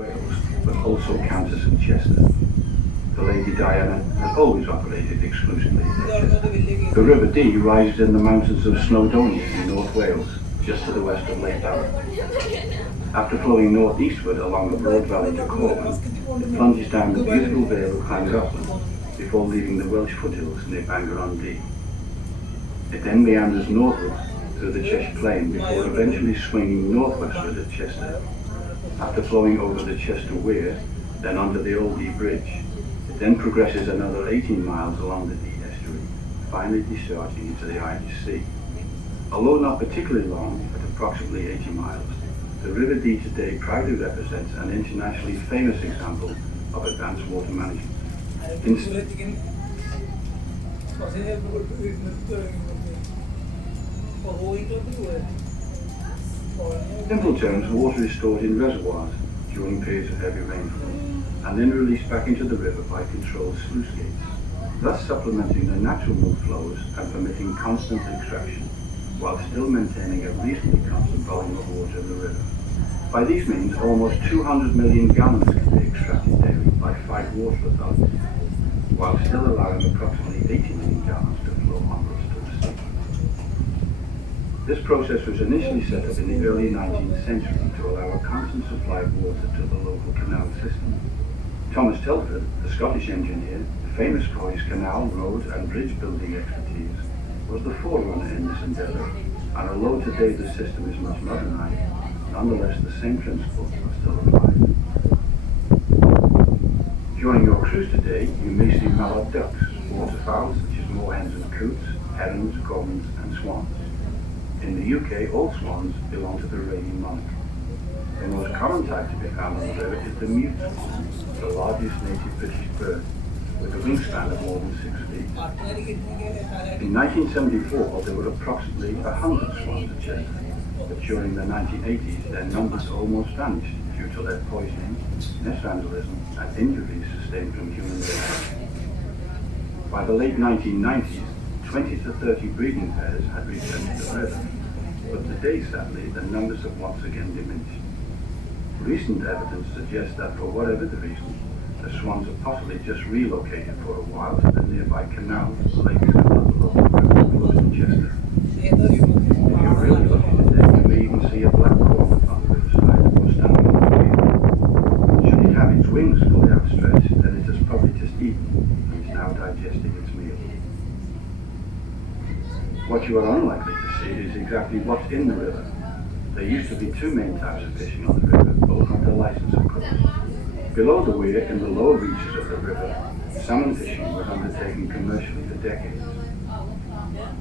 Wales, but also Kansas and Chester. The Lady Diana has always operated exclusively at Chester. The River Dee rises in the mountains of Snowdonia in North Wales, just to the west of Lake Ballard. After flowing northeastward along the broad valley to Corban, it plunges down the beautiful vale of Llangollen before leaving the Welsh foothills near Bangor-on-Dee. It then meanders northward through the Cheshire Plain before eventually swinging northwestward at Chester. After flowing over the Chester Weir, then under the Old Dee Bridge, it then progresses another 18 miles along the Dee estuary, finally discharging into the Irish Sea. Although not particularly long, at approximately 80 miles, the River Dee today proudly represents an internationally famous example of advanced water management. In simple terms, water is stored in reservoirs during periods of heavy rainfall and then released back into the river by controlled sluice gates, thus supplementing the natural move flows and permitting constant extraction, while still maintaining a reasonably constant volume of water in the river. By these means, almost 200 million gallons can be extracted daily by 5 water authorities, while still allowing approximately 80 million gallons to flow onwards to the sea. This process was initially set up in the early 19th century to allow a constant supply of water to the local canal system. Thomas Telford, the Scottish engineer, famous for his canal, road and bridge building expertise, was the forerunner in this endeavour, and although today the system is much modernised, nonetheless the same principles are still applied. During your cruise today, you may see mallard ducks, waterfowl such as moorhens and coots, herons, cormorants and swans. In the UK, all swans belong to the Arabian monarch. The most common type to be found on the river is the mute swan, the largest native British bird, with a wingspan of more than 6 feet. In 1974, there were approximately 100 swans at Chester, but during the 1980s, their numbers almost vanished due to lead poisoning, nest vandalism, and injuries sustained from human labor. By the late 1990s, 20 to 30 breeding pairs had returned to the river, but today, sadly, the numbers have once again diminished. Recent evidence suggests that for whatever the reason, the swans have possibly just relocated for a while to the nearby canals, lakes, and other local rivers close to Chester. If you're really lucky today, you may even see a black cormorant on the riverside or standing on the weir. Should it have its wings fully outstretched, then it has probably just eaten and is now digesting its meal. What you are unlikely to see is exactly what's in the river. There used to be 2 main types of fishing on the river, both under license of course. Below the weir, in the lower reaches of the river, salmon fishing was undertaken commercially for decades.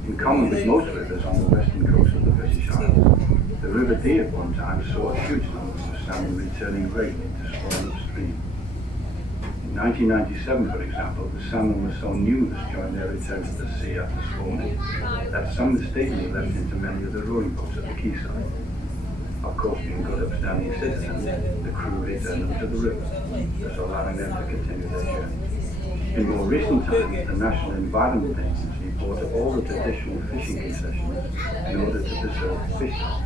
In common with most rivers on the western coast of the British Isles, the River Dee at one time saw a huge number of salmon returning regularly to spawn upstream. In 1997, for example, the salmon were so numerous during their return to the sea after spawning that some mistakenly leapt into many of the rowing boats at the quayside. Of course, being good upstanding citizens, the crew returned them to the river, thus allowing them to continue their journey. In more recent times, the National Environment Agency bought up all the traditional fishing concessions in order to preserve fish stocks,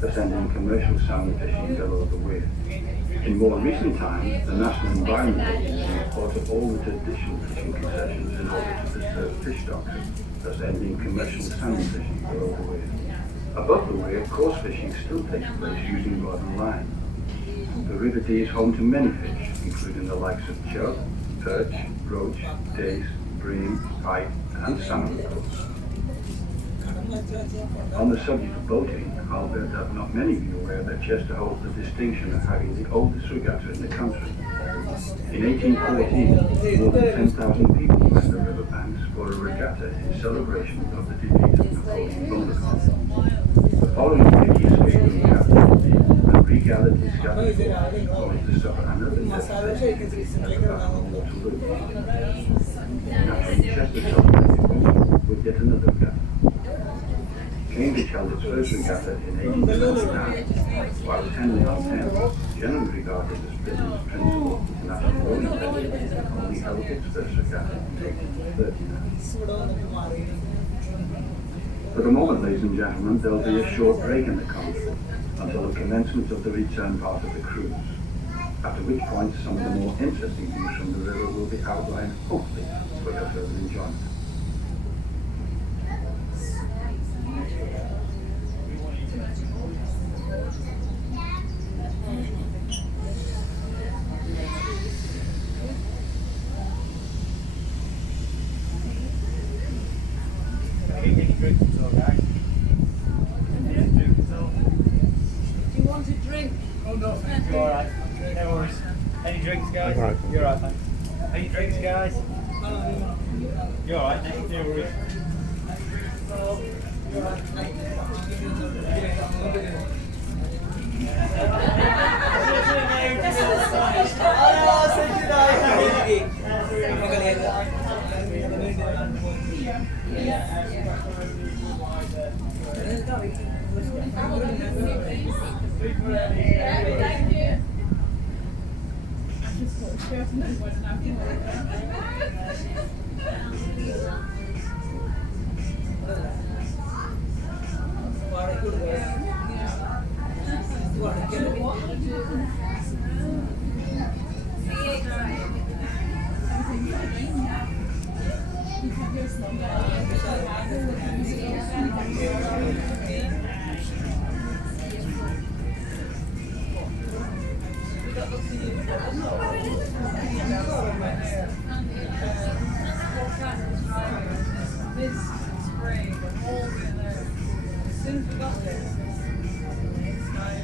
thus ending commercial salmon fishing below the weir. In more recent times, the National Environment Agency bought up all the traditional fishing concessions in order to preserve fish stocks, thus ending commercial salmon fishing below the weir. Above the weir, coarse fishing still takes place using rod and line. The River Dee is home to many fish, including the likes of chub, perch, roach, dace, bream, pike, and salmon, of course. On the subject of boating, I'll bet that not many of you are aware that Chester holds the distinction of having the oldest regatta in the country. In 1814, more than 10,000 people lined the riverbanks for a regatta in celebration of the defeat of Napoleon Bonaparte. The following day, he escaped from the captivity and regathered his scattered forces, only to suffer another death at the Battle of Waterloo. Naturally, Chester celebrated with yet another regatta. Cambridge held its first regatta in 1879, while Henley on Thames, generally regarded as Britain's principal international rowing venture, only held its first regatta in 1839. For the moment, ladies and gentlemen, there will be a short break in the conflict until the commencement of the return part of the cruise. after which point some of the more interesting views from the river will be outlined, hopefully, for your further enjoyment. Any drinks at all, guys? Any drinks at all? Do you want a drink? Oh no, thank you. You're alright. No worries. Any drinks, guys? Alright. You're alright, thanks. Any drinks, guys? You're alright, Nick. No worries. This spring, the whole way there. As soon as we got there, it's like,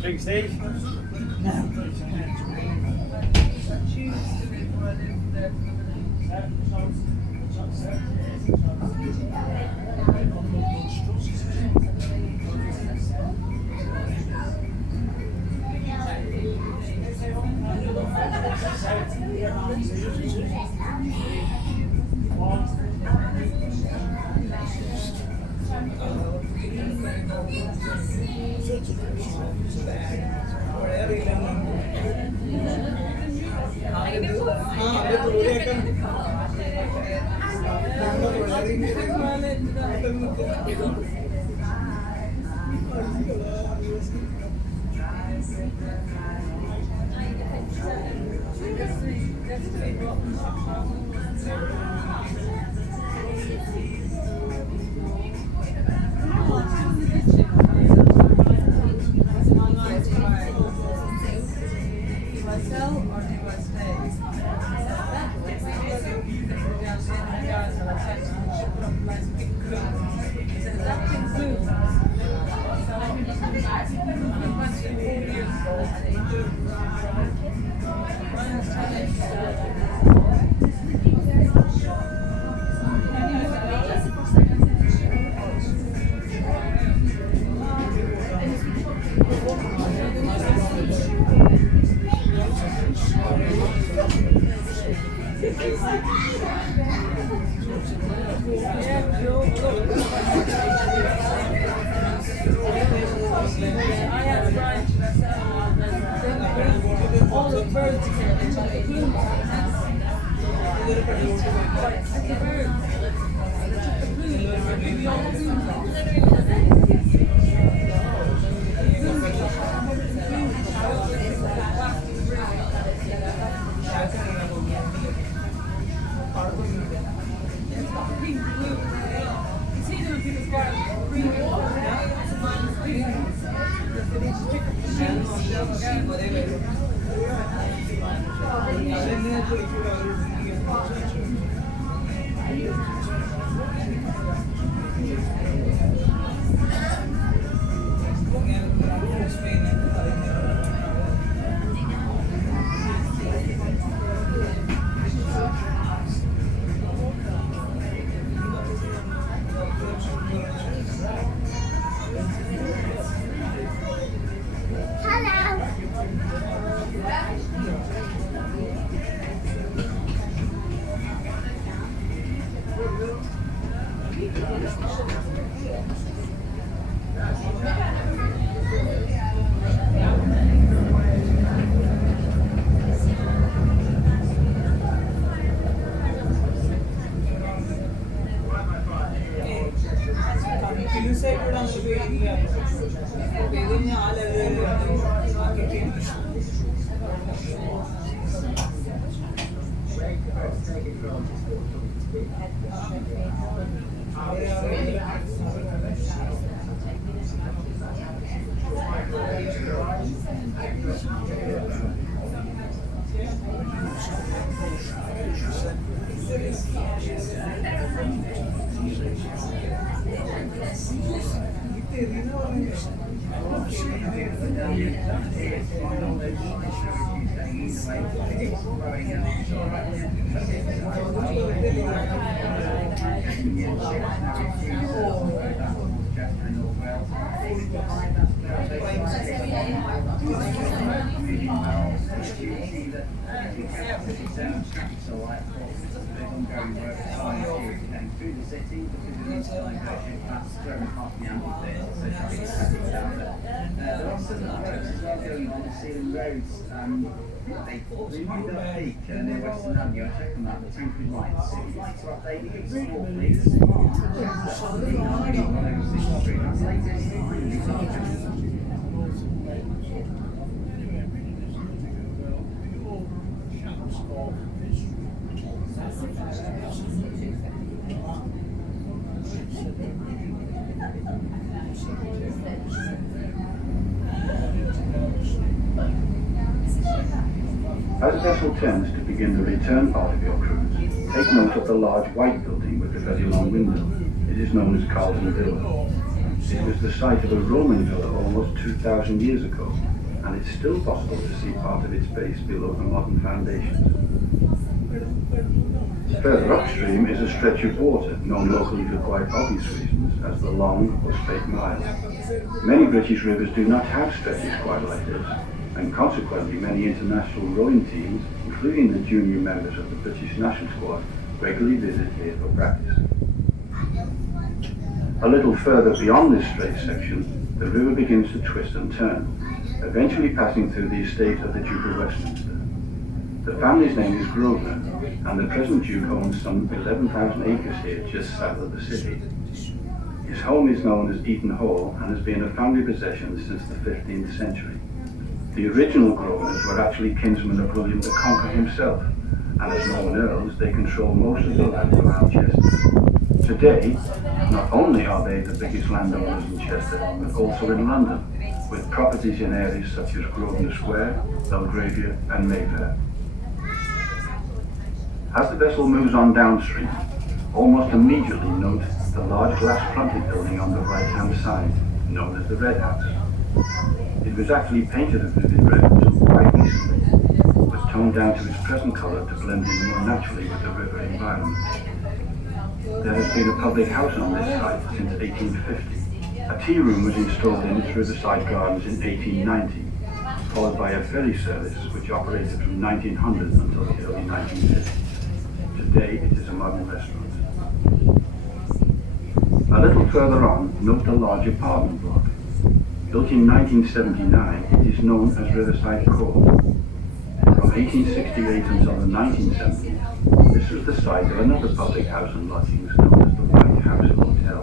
Drink, Steve? It's either because green water, green As a vessel turns to begin the return part of your cruise, take note of the large white building with the very long window. It is known as Carlton Villa. It was the site of a Roman villa almost 2,000 years ago, and it's still possible to see part of its base below the modern foundations. Further upstream is a stretch of water, known locally for quite obvious reasons as the Long or Straight Mile. Many British rivers do not have stretches quite like this, and consequently many international rowing teams, including the junior members of the British national squad, regularly visit here for practice. A little further beyond this straight section, the river begins to twist and turn, eventually passing through the estate of the Duke of Westminster. The family's name is Grosvenor, and the present Duke owns some 11,000 acres here just south of the city. His home is known as Eaton Hall and has been a family possession since the 15th century. The original Grosvenors were actually kinsmen of William the Conqueror himself, and as Norman Earls, they control most of the land around Chester. Today, not only are they the biggest landowners in Chester, but also in London, with properties in areas such as Grosvenor Square, Belgravia and Mayfair. As the vessel moves on downstream, almost immediately note the large glass-fronted building on the right-hand side, known as the Red House. It was actually painted a vivid red until quite recently, but toned down to its present colour to blend in more naturally with the river environment. There has been a public house on this site since 1850. A tea room was installed in its riverside gardens in 1890, followed by a ferry service which operated from 1900 until the early 1950s. Today it is a modern restaurant. A little further on, note the large apartment block. Built in 1979, it is known as Riverside Court. From 1868 until the 1970s, this was the site of another public house and lodgings known as the White House Hotel.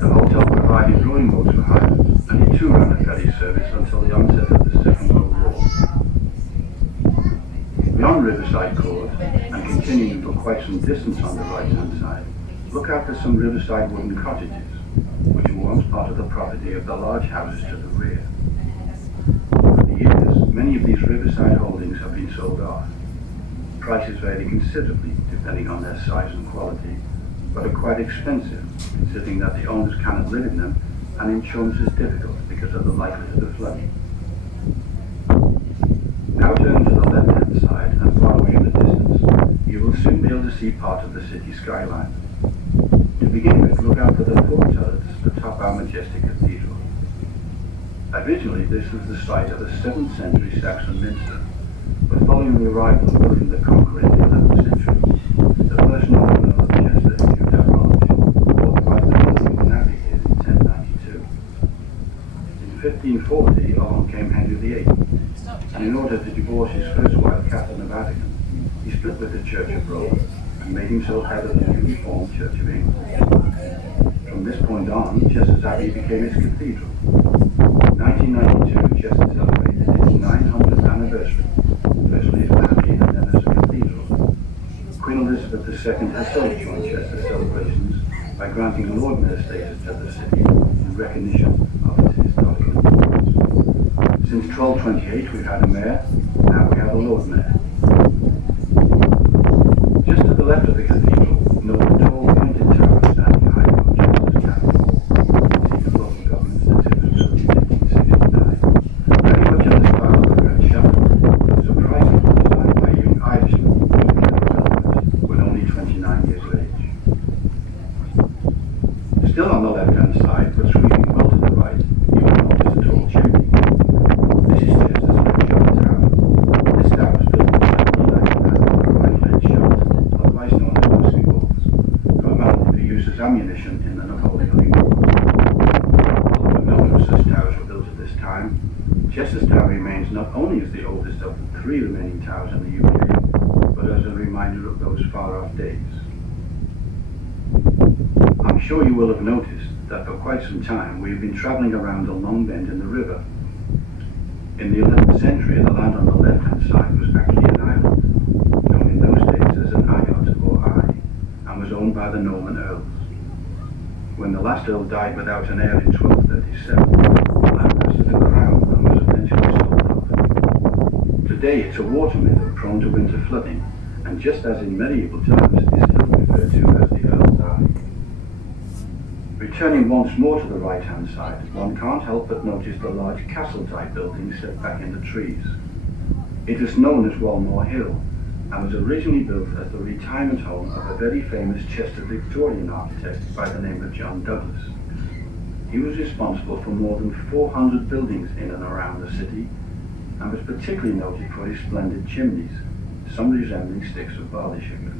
The hotel provided rowing boats for hire, and it too ran a ferry service until the onset of the Second World War. Beyond Riverside Court, and continuing for quite some distance on the right-hand side, look out for some riverside wooden cottages, which were once part of the property of the large houses to the rear. of these riverside holdings have been sold off. Prices vary considerably depending on their size and quality, but are quite expensive considering that the owners cannot live in them and insurance is difficult because of the likelihood of flooding. Now turn to the left-hand side and far away in the distance, you will soon be able to see part of the city skyline. To begin with, look out at the four turrets atop our majestic cathedral. Originally, this was the site of a 7th century Saxon minster, but following the arrival of William the Conqueror in the 11th century, the first Norman Earl of Chester, Hugh d'Avranches, authorized the building of an abbey here in 1092. In 1540, along came Henry VIII, and in order to divorce his first wife, Catherine of Aragon, he split with the Church of Rome and made himself head of the newly formed Church of England. From this point on, Chester's Abbey became its cathedral. In 1992, Chester celebrated its 900th anniversary, firstly as an abbey and then as a cathedral. Queen Elizabeth II herself joined Chester's celebrations by granting Lord Mayor status to the city in recognition of its historical importance. Since 1228 we've had a mayor, now we have a Lord Mayor. Just to the left of the cathedral, note the tall pointed tower standing high above Chester's Town Hall, seat of local government since it was built in 1869. Very much at the start of the Grand Chapel, surprisingly designed by a young Irishman when only 29 years of age. Still on the left-hand side, but sweeping well to the right, you will notice a tall chimney. This is Chester's Shot Tower. This tower was built in 1799 from a lead shot, otherwise known as musket balls, primarily for use as ammunition in the Napoleonic Wars. Although no one such towers were built at this time, Chester's Tower remains not only as the oldest of the 3 remaining towers in the UK, but as a reminder of those far-off days. I'm sure you will have noticed that for quite some time we have been travelling around a long bend in the river. In the 11th century, the land on the left-hand side was actually an island, known in those days as an eyot or eye, and was owned by the Norman Earls. When the last Earl died without an heir in 1237, the land passed to the Crown and was eventually sold off. Today it's a water meadow prone to winter flooding, and just as in medieval times, is still referred to as the Earl's Eye. Returning once more to the right-hand side, one can't help but notice the large castle-type building set back in the trees. It is known as Walmore Hill, and was originally built as the retirement home of a very famous Chester Victorian architect by the name of John Douglas. He was responsible for more than 400 buildings in and around the city, and was particularly noted for his splendid chimneys, some resembling sticks of barley sugar.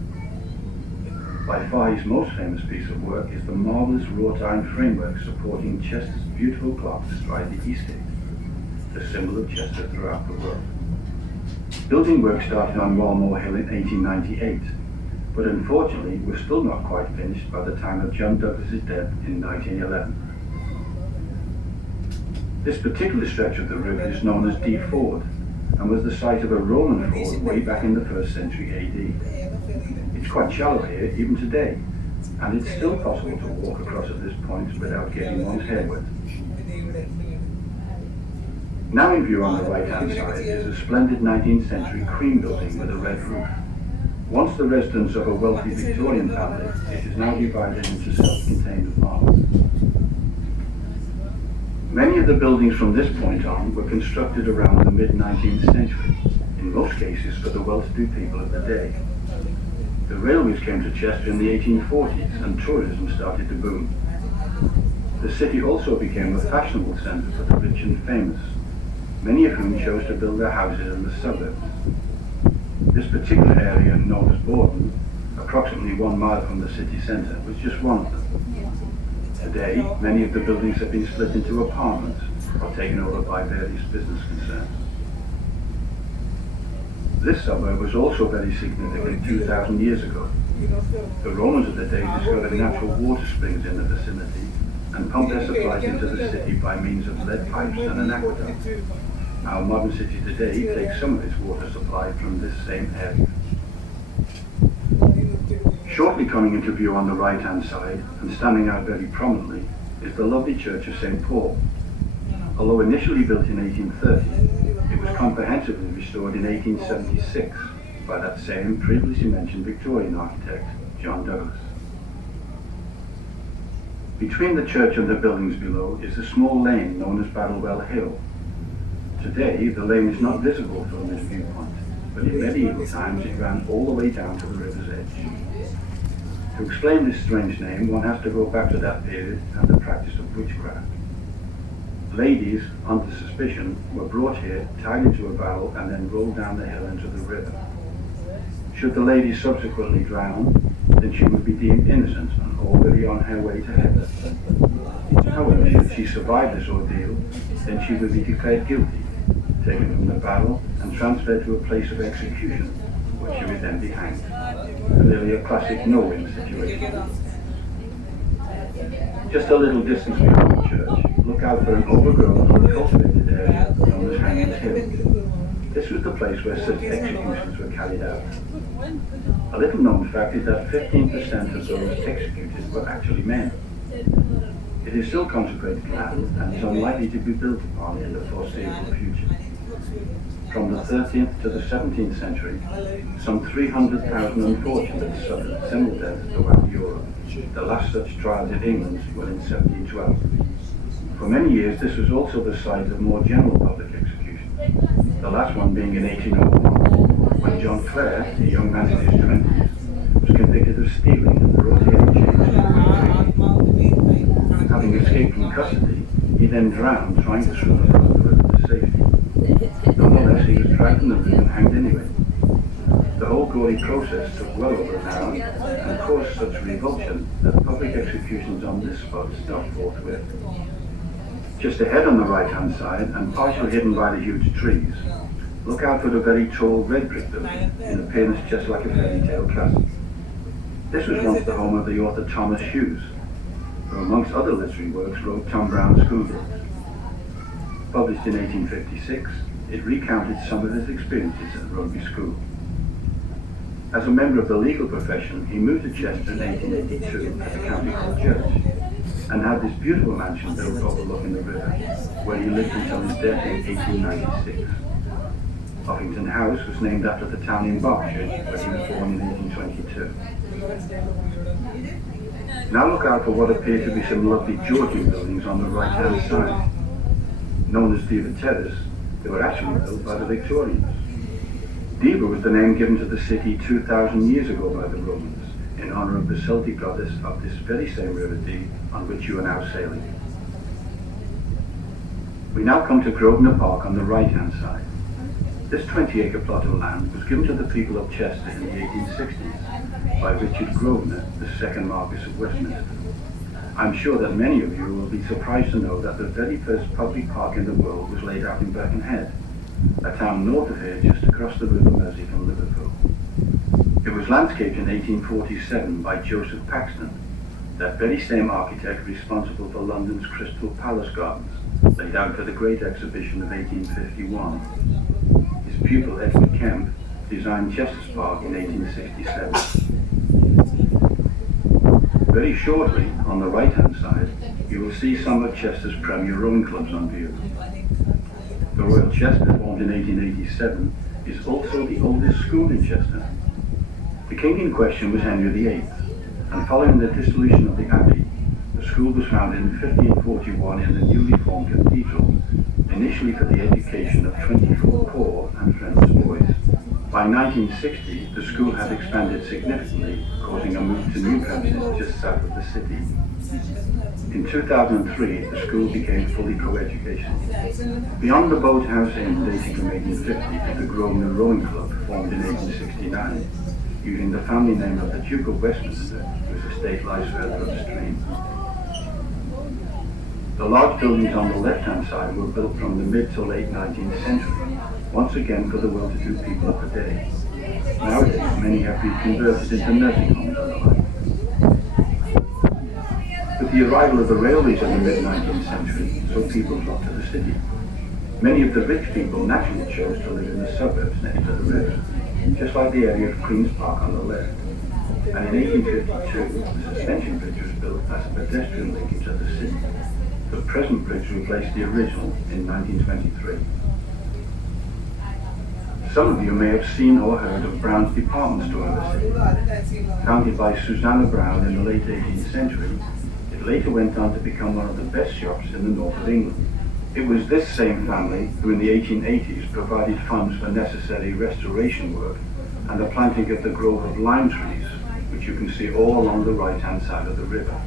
By far his most famous piece of work is the marvellous wrought iron framework supporting Chester's beautiful clock astride the Eastgate, the symbol of Chester throughout the world. Building work started on Walmore Hill in 1898, but unfortunately was still not quite finished by the time of John Douglas's death in 1911. This particular stretch of the river is known as Dee Ford, and was the site of a Roman ford way back in the 1st century AD. It's quite shallow here, even today, and it's still possible to walk across at this point without getting one's hair wet. Now in view on the right-hand side is a splendid 19th century cream building with a red roof. Once the residence of a wealthy Victorian family, it is now divided into self-contained apartments. Many of the buildings from this point on were constructed around the mid-19th century, in most cases for the well-to-do people of the day. The railways came to Chester in the 1840s and tourism started to boom. The city also became a fashionable centre for the rich and famous, many of whom chose to build their houses in the suburbs. This particular area, known as Borden, approximately 1 mile from the city centre, was just one of them. Today, many of the buildings have been split into apartments or taken over by various business concerns. This suburb was also very significant 2,000 years ago. The Romans of the day discovered natural water springs in the vicinity and pumped their supplies into the city by means of lead pipes and an aqueduct. Our modern city today takes some of its water supply from this same area. Shortly coming into view on the right-hand side and standing out very prominently is the lovely Church of St. Paul. Although initially built in 1830, it was comprehensively restored in 1876 by that same previously mentioned Victorian architect, John Douglas. Between the church and the buildings below is a small lane known as Battlewell Hill. Today, the lane is not visible from this viewpoint, but in medieval times it ran all the way down to the river's edge. To explain this strange name, one has to go back to that period and the practice of witchcraft. Ladies, under suspicion, were brought here, tied into a barrel, and then rolled down the hill into the river. Should the lady subsequently drown, then she would be deemed innocent and already on her way to heaven. However, should she survive this ordeal, then she would be declared guilty, taken from the barrel and transferred to a place of execution, where she would then be hanged. Clearly a classic no-win situation. Just a little distance behind the church, look out for an overgrown, uncultivated area known as Hangman's Hill. This was the place where such executions were carried out. A little known fact is that 15% of those executed were actually men. It is still consecrated land and is unlikely to be built upon in the foreseeable future. From the 13th to the 17th century, some 300,000 unfortunates suffered similar deaths throughout Europe. The last such trials in England were in 1712. For many years, this was also the site of more general public execution. The last one being in 1801, when John Clare, a young man in his 20s, was convicted of stealing and brought here in chains to Having escaped from custody, he then drowned trying to swim across the river to safety. Nonetheless, he was dragged in the river and hanged anyway. The whole gory process took well over an hour and caused such revulsion that public executions on this spot stopped forthwith. Just ahead on the right-hand side, and partially hidden by the huge trees, look out for the very tall red brick building in appearance just like a fairy tale castle. This was once the home of the author Thomas Hughes, who amongst other literary works wrote Tom Brown's Schooldays. Published in 1856, it recounted some of his experiences at Rugby School. As a member of the legal profession, he moved to Chester in 1882 as a county court judge, and had this beautiful mansion built overlooking the river, where he lived until his death in 1896. Offington House was named after the town in Berkshire, where he was born in 1822. Now look out for what appear to be some lovely Georgian buildings on the right-hand side. Known as Diva Terrace, they were actually built by the Victorians. Diva was the name given to the city 2,000 years ago by the Romans, in honor of the Celtic goddess of this very same river Dee on which you are now sailing. We now come to Grosvenor Park on the right-hand side. This 20-acre plot of land was given to the people of Chester in the 1860s by Richard Grosvenor, the second Marquess of Westminster. I'm sure that many of you will be surprised to know that the very first public park in the world was laid out in Birkenhead, a town north of here just across the River Mersey from Liverpool. It was landscaped in 1847 by Joseph Paxton, that very same architect responsible for London's Crystal Palace Gardens, laid out for the Great Exhibition of 1851. His pupil Edward Kemp designed Chester's Park in 1867. Very shortly, on the right-hand side, you will see some of Chester's premier rowing clubs on view. The Royal Chester, formed in 1887, is also the oldest school in Chester. The king in question was Henry VIII, and following the dissolution of the abbey, the school was founded in 1541 in the newly formed cathedral, initially for the education of 24 poor and friendless boys. By 1960, the school had expanded significantly, causing a move to new premises just south of the city. In 2003, the school became fully co-educational. Beyond the Boathouse Inn, dating from 1850, is the Grosvenor Rowing Club, formed in 1869, using the family name of the Duke of Westminster, whose estate lies further upstream. The large buildings on the left-hand side were built from the mid to late 19th century, once again for the well-to-do people of the day. Nowadays, many have been converted into nursing homes and the like. With the arrival of the railways in the mid-19th century, so people flocked to the city. Many of the rich people naturally chose to live in the suburbs next to the river, just like the area of Queen's Park on the left. And in 1852, the suspension bridge was built as a pedestrian linkage of the city. The present bridge replaced the original in 1923. Some of you may have seen or heard of Brown's department store in the city. Founded by Susanna Brown in the late 18th century, it later went on to become one of the best shops in the north of England. It was this same family who in the 1880s provided funds for necessary restoration work and the planting of the grove of lime trees, which you can see all along the right-hand side of the river.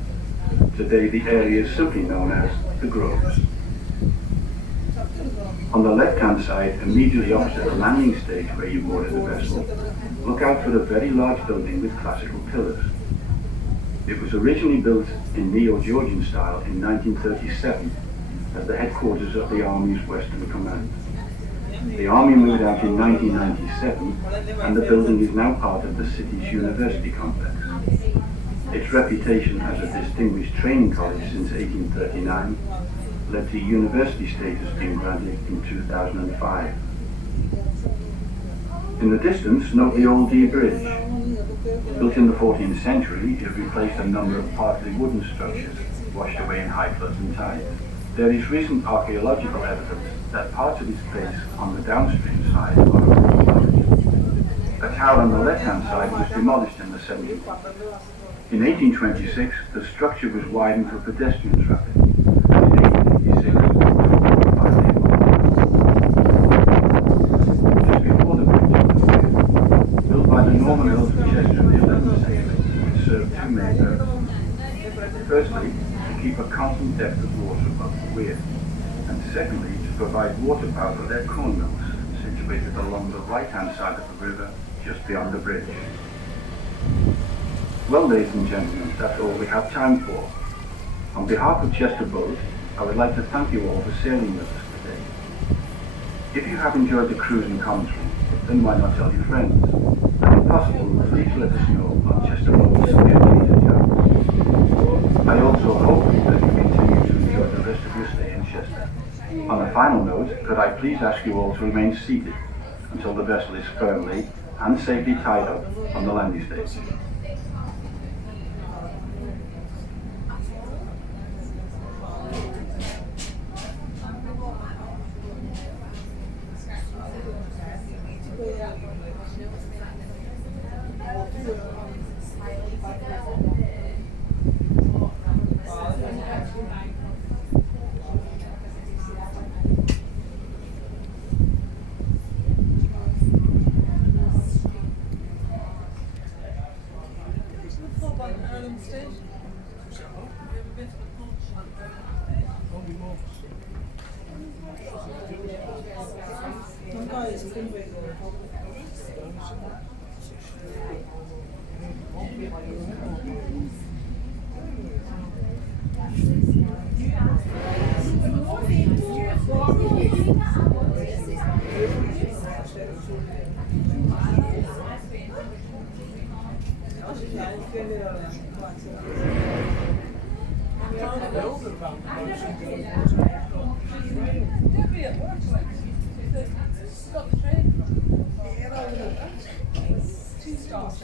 Today the area is simply known as the Groves. On the left-hand side, immediately opposite the landing stage where you boarded the vessel, look out for a very large building with classical pillars. It was originally built in Neo-Georgian style in 1937 as the headquarters of the Army's Western Command. The Army moved out in 1997 and the building is now part of the city's university complex. Its reputation as a distinguished training college since 1839 led to university status being granted in 2005. In the distance, note the Old Dee Bridge. Built in the 14th century, it replaced a number of partly wooden structures washed away in high floods and tides. There is recent archaeological evidence that parts of its base on the downstream side are demolished. A tower on the left-hand side was demolished in the 70s. In 1826, the structure was widened for pedestrian traffic. In 1886, just before the bridge, built by the Norman Earls of Chester in the 11th century, it served two main purposes. Firstly, to keep a constant depth of water above the weir, and secondly, to provide water power for their corn mills, situated along the right-hand side of the river, just beyond the bridge. Well, ladies and gentlemen, that's all we have time for. On behalf of Chester Boat, I would like to thank you all for sailing with us today. If you have enjoyed the cruise and commentary, then why not tell your friends? And if possible, please let us know on Chester Boat's social media channels. I also hope that you continue to enjoy the rest of your stay in Chester. On a final note, could I please ask you all to remain seated until the vessel is firmly and safely tied up on the landing stage. Two stars.